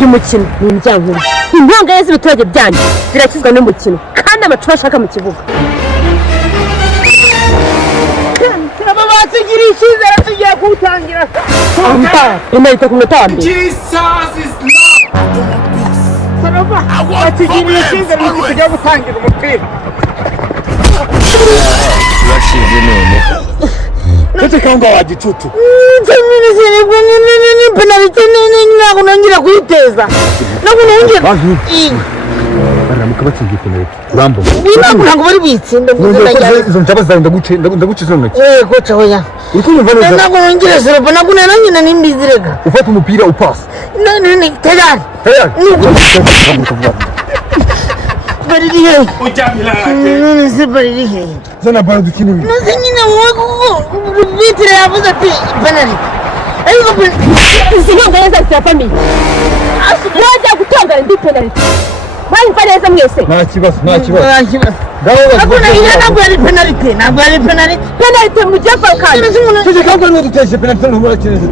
uyu mukino ni indyankuru intanga z'abaturage byanyu zirakizwa n'umukino kandi amacupa ashaka mu kibuga aba batugira icyizere tugiye kuwutangira inahita ku mutambi batugiriye icyizere tugiye gutangira umupira urashize none ese kanga wagicucu penaliti ntabwo nongera kuyiteza ntabwo nongera baramuka batsinze penaliti urambo ntabwo bari bitsinde izo ncaba zawe ndaguca izo ntoki koca hoya uri kunyumva neza ntabwo nongera seropa ntabwo nanjye nimbizirega ufata umupira upasa tayari bariri hehe none se bariri hehe zana baro dukina ibi nose nyine wowe bitire yavuze ati penaliti ariko izi ntabwo neza zitira famiye wajya gutangara indi penaliti mwumva neza mwese nta kibazo ntabwo yari penaliti penaliti mu gihe kwa kandi tuje kanga n'uduteje penaliti n'ubura kineze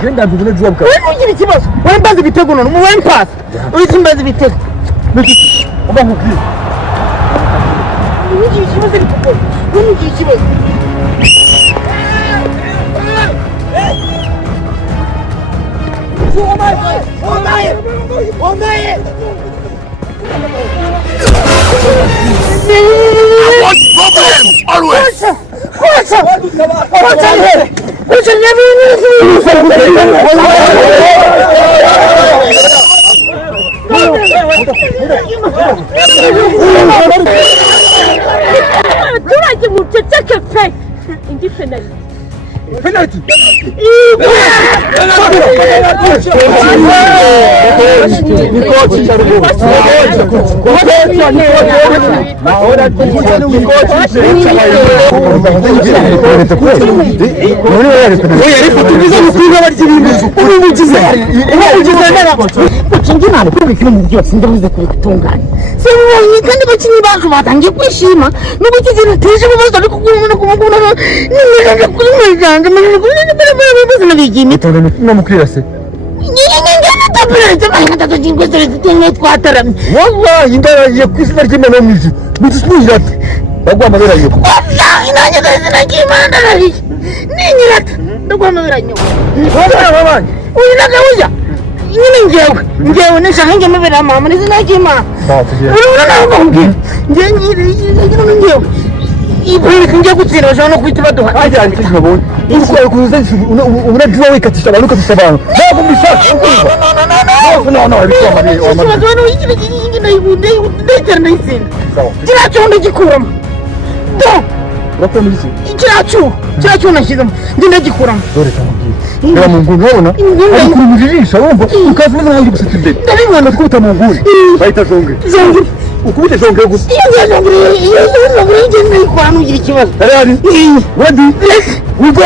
Genda ndubune job ka. Wewe ugira ikibazo. Wewe mbaza ibitego none mu wewe pass. Uri mbaza ibitego. Oba nkubwiye. Ugira ikibazo ariko. Wewe ugira ikibazo. Omaye. I want problems always. Abaturage muceceke pe indi penaliti Penalty. kandi abakinnyi bacu batangiye kwishima nubwo ikigira teje ibibazo ariko kubona n'imiganga kuri muganga namukira se twataramye wallahi ndaragiye ku izina ry'Imana yo mw'ijuru mutismuyirata bagwa amabera yo wallahi nanjye izina ry'Imana ndarahiye ninyirata ndagwa amabera yo babanye uyu nagahuya nyine ngewe nishaka njye amabera mama n'izina ry'Imana urabona ntabwo mbwira ngewe ibintu njye gutsinda bashobora no kwita baduha ajyanye icyo nabonye ukwaye kuza unagiwa wikatisha abantu ukatisha abantu ntabwo mbishaka no ariko kiriya ndagikuramo kiriya cyo nashyizemo njye ndagikuramo dore kamubwira reba mu nguni urabona ari kurumujijisha wumva ukaza umeze nkaho uri guseka imbere ndabibona twita mu nguni bahita jongere ukubite jongere gusa iyo jongere njye ndayikora ntugira ikibazo ready we go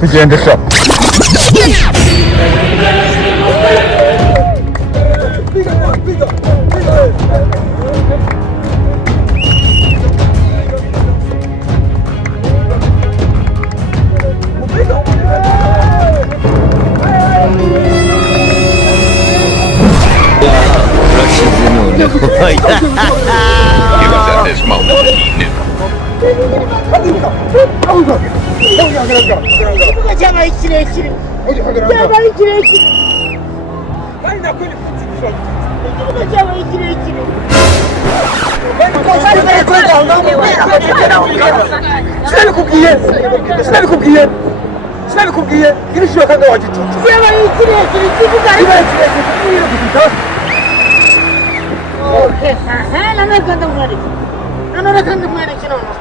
tugende sha It was at this moment he knew. cyabaye kirekire cyabaye kirekire sinabikubwiye iri shuri kanga wagicucu cyabaye kirekire kivuga nanone kandi mwereke noneho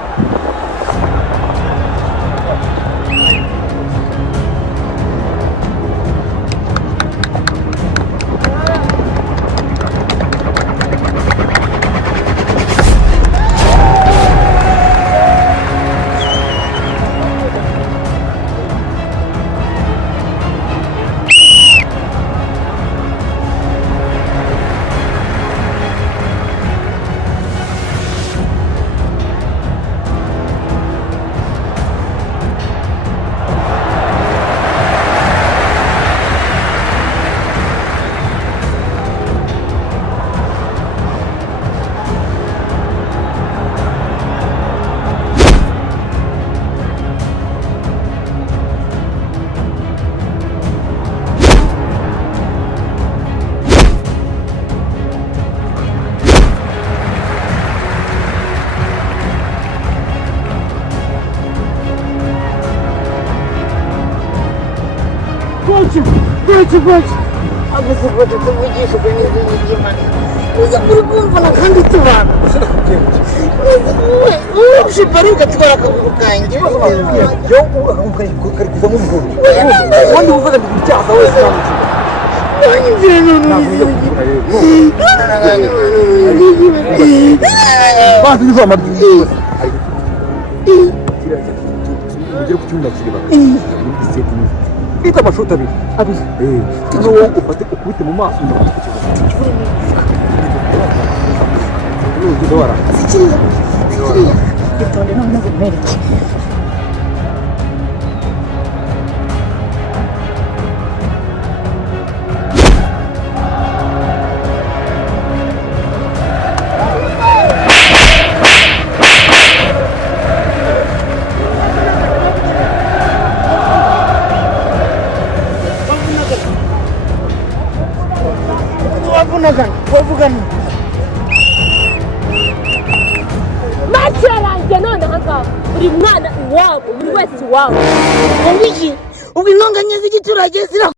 Gochi. Agusipote tuvugisha kwenye zingine. Uza kurumva kandi tubana. Wewe ushiparuka tukora kabukange. Yo kuva mu mvura. Wandi uvuga ibyaha wese namuzi. Wanyizira none. Basi nizo amabyi. Ugire ku cyumba kiriba. Ita amashoti abiri. Kino wowe ufate ukubite mu maso ndakukira. Itonde none kumeriki. Wavugana. Macharange none hanga uri mwana iwabo buri wese iwabo. Ubwo inonganya z'igiturage zira